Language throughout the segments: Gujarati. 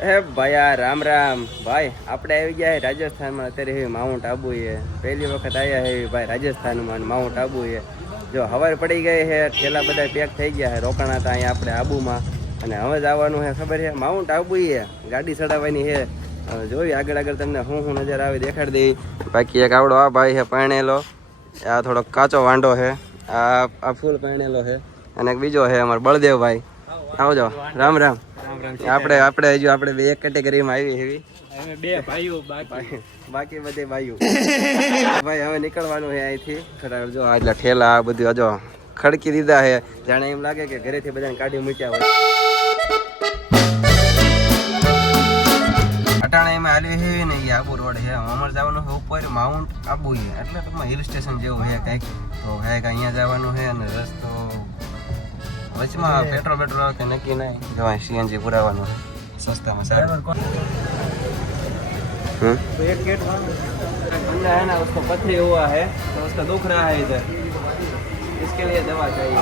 હે ભાઈ રામ રામ ભાઈ આપણે આવી ગયા છે રાજસ્થાનમાં અત્યારે માઉન્ટ આબુ છે પહેલી વખત આવ્યા છે ભાઈ રાજસ્થાનમાં માઉન્ટ આબુ છે જો હવાર પડી ગઈ છે ઠેલા બધા પેક થઈ ગયા છે રોકાણા હતા અહીંયા આપણે આબુમાં અને હવે જવાનું છે ખબર છે માઉન્ટ આબુ છે ગાડી ચડાવવાની છે હવે જોઈ આગળ આગળ તમને હું નજર આવે દેખાડી દઈ બાકી એક આવડો આ ભાઈ છે પરણેલો આ થોડોક કાચો વાંડો છે આ ફૂલ પરણેલો છે અને એક બીજો છે અમારો બળદેવભાઈ આવજો રામ રામ આપણે હજુ આપણે બે એક કેટેગરીમાં આવી એવી બે ભાઈઓ બાકી બધે ભાઈઓ ભાઈ હવે નીકળવાનું છે અહીંથી ખરાબ જો એટલે ઠેલા આ બધું જો ખડકી દીધા છે જાણે એમ લાગે કે ઘરેથી બધાને કાઢી મૂક્યા હોય અટાણા એમાં હાલવી છે ને એ આબુ રોડ છે અમર જવાનું છે ઉપર માઉન્ટ આબુ છે એટલે ટૂંકમાં હિલ સ્ટેશન જેવું છે કંઈક તો હે કે અહીંયા જવાનું છે અને રસ્તો વચમાં પેટ્રોલ કે નક્કી નહીં જવાય સીએનજી પુરાવાનું સસ્તામાં સારું एक गेट बंदा है ना उसको पथरी हुआ है तो उसका दुख रहा है इधर इसके लिए दवा चाहिए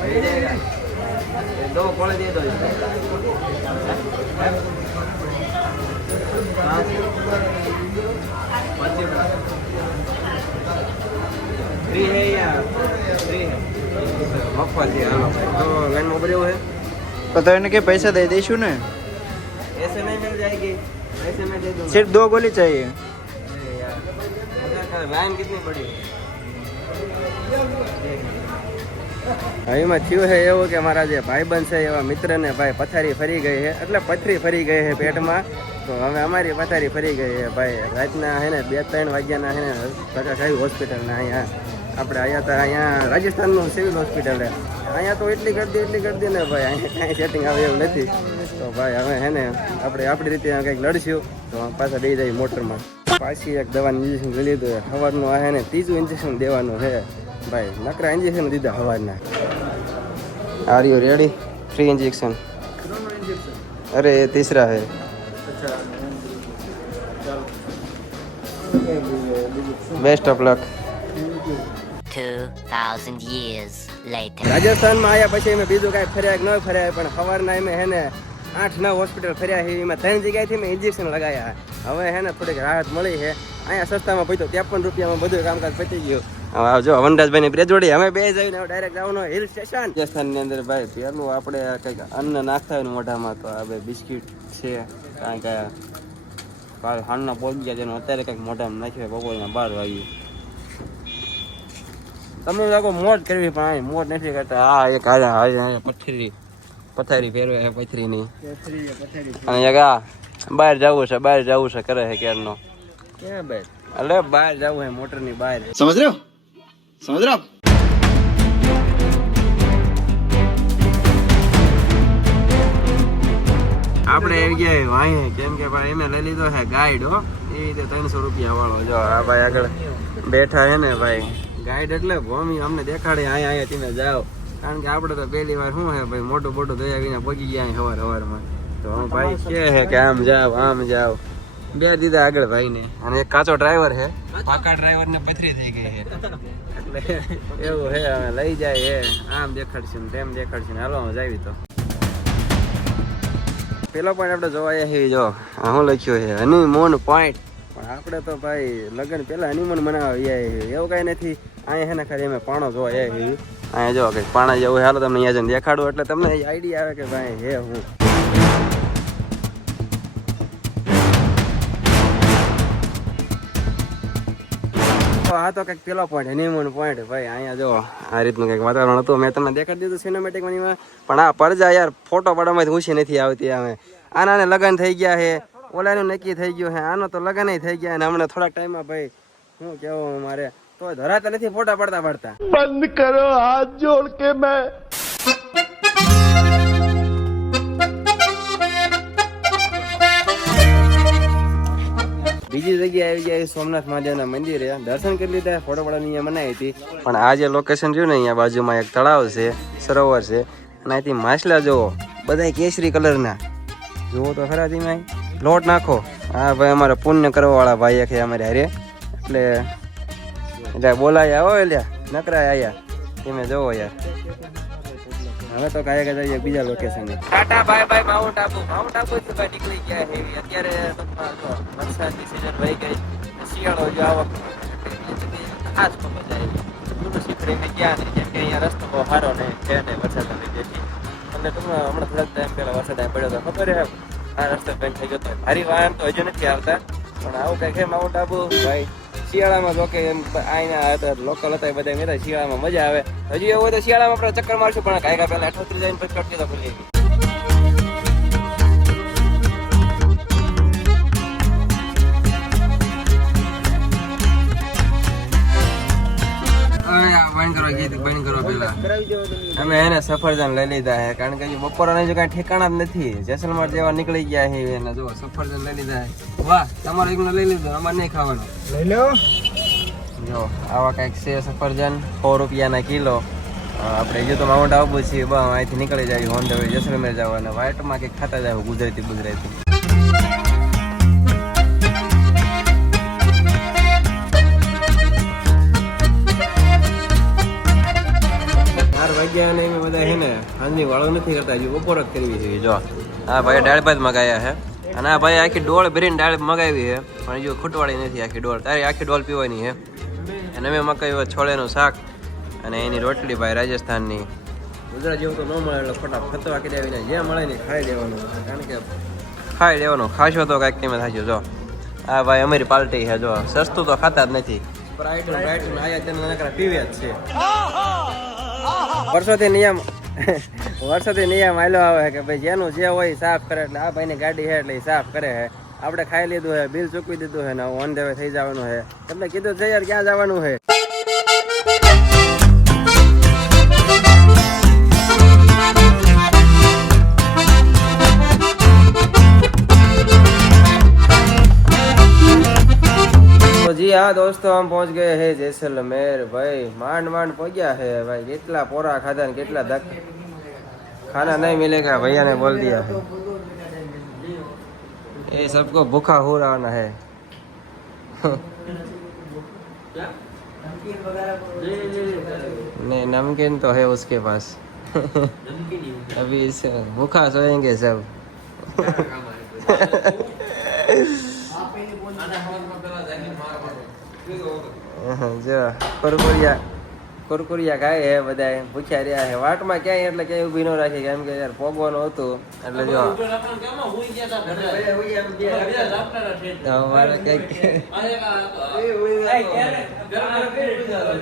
मिल जाएगा ये दो कोड़े दे दो इसको फ्री है या फ्री है मफत है तो लाइन में उभरे हुए तो इनके के पैसा दे देशु ने ऐसे नहीं मिल जाएगी ऐसे मैं दे दूंगा सिर्फ 2 गोली चाहिए यार लाइन कितनी बड़ी અહીંમાં થયું છે એવું કે મારા જે ભાઈબંધ છે એવા મિત્રને ભાઈ પથારી ફરી ગઈ છે એટલે પથરી ફરી ગઈ છે પેટમાં તો હવે અમારી પથારી ફરી ગઈ છે ભાઈ રાતના હે ને 2-3 વાગ્યાના હે ને ટકા કઈ હોસ્પિટલના અહીંયા આપણે અહીંયા રાજસ્થાનનું સિવિલ હોસ્પિટલ છે અહીંયા તો એટલી ગરદી ને ભાઈ અહીંયા કાંઈ સેટિંગ આવે એવું નથી તો ભાઈ હવે હે ને આપણે આપણી રીતે કંઈક લડશું તો પાછા દઈ જઈએ મોટરમાં પાછી એક દવાનું ઇન્જેક્શન લઈ લીધું સવારનું આ હે ને 3જું ઇન્જેક્શન દેવાનું છે ભાઈ નકરા ઇન્જેક્શન દીધા સવારના are you ready free injection अरे ये तीसरा है best of luck 2000 years later રાજસ્થાનમાં આવ્યા પછી મેં બીજું કાંઈ ફર્યા કે ન ફર્યા પણ સવારના એમ હે ને 8-9 હોસ્પિટલ ફર્યા છે એમાં 3 જગ્યાએથી મેં ઇન્જેક્શન લગાવ્યા હવે હે ને થોડીક રાહત મળી છે અહીંયા સસ્તામાં પૈતો 53 રૂપિયામાં બધું કામકાજ પતી ગયું હવે જો વનરાજભાઈ ની જોડી અમે બે જઈને ડાયરેક્ટ જવાનું હિલ સ્ટેશન રાજસ્થાનની અંદર ભાઈ પેલું આપણે કંઈક અન્ન નાખતા હોય ને મોઢામાં તો આ ભાઈ બિસ્કિટ છે કાંઈ કાલ હાલના પહોંચી ગયા જેનું અત્યારે કંઈક મોઢામાં નાખ્યું બપોરના 12 વાગ્યું તમે લાગો મોજ કરવી પણ અહીં મોજ નથી કરતા હા એક પથારી ફેરવે છે પથરીની અને એક આ બહાર જવું છે કરે છે ક્યારનો ક્યાં બહાર અલે બહાર જવું છે મોટરની બહાર समझ रहे हो આપણે આવી ગયા વાંહે કેમ કે ભાઈ એમે લઈ લીધો છે ગાઈડ હો એ રીતે 300 રૂપિયા વાળો જો આ ભાઈ આગળ બેઠા છે ને ભાઈ ગાઈડ એટલે ભૂમિ અમને દેખાડે અહીંયા તમે જાઓ કારણ કે આપણે તો પહેલી વાર શું છે ભાઈ મોટું દયા વિના પહોંચી ગયા સવારમાં તો ભાઈ કે આમ જાઓ બે દીધા આગળ ભાઈ ને અને એક કાચો ડ્રાઈવર છે પાકા ડ્રાઈવર ને પથરી થઈ ગઈ છે એટલે એવું હે લઈ જાય હે આમ દેખાડશું તેમ દેખાડશું હાલો જાવી તો પેલો પોઈન્ટ આપણે જોવા આવ્યા છીએ જો શું લખ્યું છે હનીમૂન પોઈન્ટ પણ આપણે તો ભાઈ લગ્ન પહેલા હનીમૂન મનાવવા આવ્યા એવું કાંઈ નથી અહીંયા છે ને ખાલી અમે પાણો જોવા આવ્યા છીએ અહીંયા જો કંઈક પાણા જેવું હાલો તમને અહીંયા જઈને દેખાડું એટલે તમને આઈડિયા આવે કે ભાઈ હે હું આ તો કંઈક પેલો પોઈન્ટ હનીમૂન પોઈન્ટ ભાઈ અહીંયા જો આ રીતનું કંઈક વાતાવરણ હતું મેં તમને દેખાડી દીધું સિનેમેટિક મનીમાં પણ આ પડજા યાર ફોટો પાડવામાં ઊંચી નથી આવતી અમે આનાને લગ્ન થઈ ગયા છે ઓલાનું નક્કી થઈ ગયું છે આનો તો લગ્ન થઈ ગયા અને હમણાં થોડાક ટાઈમમાં ભાઈ શું કેવું મારે તો ધરાતા નથી ફોટા પાડતા बंद करो हाथ जोड़ के मैं બીજી જગ્યાએ આવી ગયા સોમનાથ મહાદેવના મંદિરે દર્શન કરી લીધા ફોટો પાડવાની મનાઈ હતી પણ આ જે લોકેશન જોયું ને અહીંયા બાજુમાં એક તળાવ છે સરોવર છે અને અહીંથી માછલા જોવો બધા કેસરી કલરના જુઓ તો ખરા ધીમે લોટ નાખો હા ભાઈ અમારે પુણ્ય કરવા વાળા ભાઈ છે અમારે હારે એટલે બોલાય આવો એટલે નકરા આયા તમે જોવો યાર હવે તો કાંઈ જઈએ બીજા લોકેશને. Tata bye bye Mount Abu. Mount આબુથી ભાઈ નીકળી ગયા છે. અત્યારે ટૂંકમાં જો વરસાદની સિઝન વહી ગઈ, શિયાળો જો આ વખતે ખાસ મજા આવી. જૂનું શીખડીને ગયા ને જેમ કે અહીંયા રસ્તો બહુ સારો ને છે ને વરસાદ આવી જેથી અને ટૂંકમાં હમણાં થોડાક ટાઈમ પહેલા વરસાદ આવી પડ્યો હતો. ખબર છે આ રસ્તો બંધ થઈ ગયો હતો. ભારી વાહન તો હજુ નથી આવતા, પણ આવું કંઈક છે માઉન્ટ આબુ ભાઈ. શિયાળામાં જો કે અહીંયા હતા લોકલ હતા એ બધા મેં શિયાળામાં મજા આવે. હજી એવું હોય તો શિયાળામાં આપણે ચક્કર મારશું, પણ કાંઈ પહેલા 38 જઈને પછી કટકી તો ખુલી. બંધ કરો પેલા અમે એને સફરજન લઈ લીધા છે, કારણ કે બપોરના જો કાંઈ ઠેકાણા જ નથી. જેસલમેર જેવા નીકળી ગયા છે એને જો સફરજન લઈ લીધા છે. વાહ, તમારો એકનો લઈ લીધો, અમારે નહીં ખાવાનો. લઈ લો. જો આવા કંઈક છે સફરજન, 100 રૂપિયાના કિલો. આપણે જો તો માઉન્ટ આબુ છીએ, બસ અહીંથી નીકળી જાય ઓન ધ વે જેસલમેર જવાના. વાઇટમાં કંઈક ખાતા જાય ગુજરાતી. વાગ્યા ને એમ બધા છે ને હાંજની વાળો નથી કરતા, હજુ બપોર જ કરવી છે. જો આ ભાઈ દાળ ભાત મગાવ્યા છે અને આ ભાઈ આખી ડોળ ભરીને દાળ મગાવી છે, પણ હજુ ખૂટવાળી નથી આખી ડોળ. તારી આખી ડોળ પીવાની છે. અને અમે મકાઈ છોલેનું શાક અને એની રોટલી ભાઈ રાજસ્થાનની. ગુજરાત જેવું તો ન મળે એટલે ફટાફટ ખતવા કરી આવીને જ્યાં મળે ને ખાઈ લેવાનું, કારણ કે ખાઈ લેવાનું. ખાશો તો કાંઈક તમે થાશો. જો આ ભાઈ અમારી પાર્ટી છે. જો સસ્તું તો ખાતા જ નથી, સ્પ્રાઇટ આયા તેના નકરા પીવે જ છે. વર્ષોથી નિયમ આવેલો આવે કે ભાઈ જેનું જે હોય સાફ કરે. એટલે આ ભાઈની ગાડી છે એટલે એ સાફ કરે છે. આપણે ખાઈ લીધું છે, બિલ ચૂકવી દીધું છે ને ઓન ધ વે થઈ જવાનું છે. તમને કીધું છે યાર ક્યાં જવાનું છે. જી હા દોસ્તો, हम पहुंच गए हैं जैसलमेर भाई. માંડ पहुंचा है भाई. कितना पोरा खाधा ने कितना धक खाना नहीं मिलेगा भैया ने बोल दिया है. ये सबको भूखा हो रहा है. नहीं नमकीन तो है उसके पास. अभी इसे भूखा सोएंगे सब. જો કુરકુરિયા ખાય હે બધા, ભૂખ્યા રહ્યા છે. વાટમાં ક્યાંય એટલે ક્યાંય ઊભી ન રાખી, કેમ કે યાર પોગવાનું હતું એટલે જો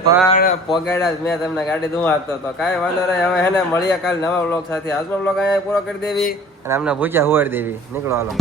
પણ પોગાડ્યા મેં તમને ગાડી ધું આપતો હતો. કાંઈ વાંધો નહીં. હવે હે ને મળીએ કાલ નવા બ્લોગ સાથે. આજનો બ્લોગ અહીંયા પૂરો કરી દેવી અને અમને ભૂખ્યા હુવાડી દેવી. નીકળો હાલો.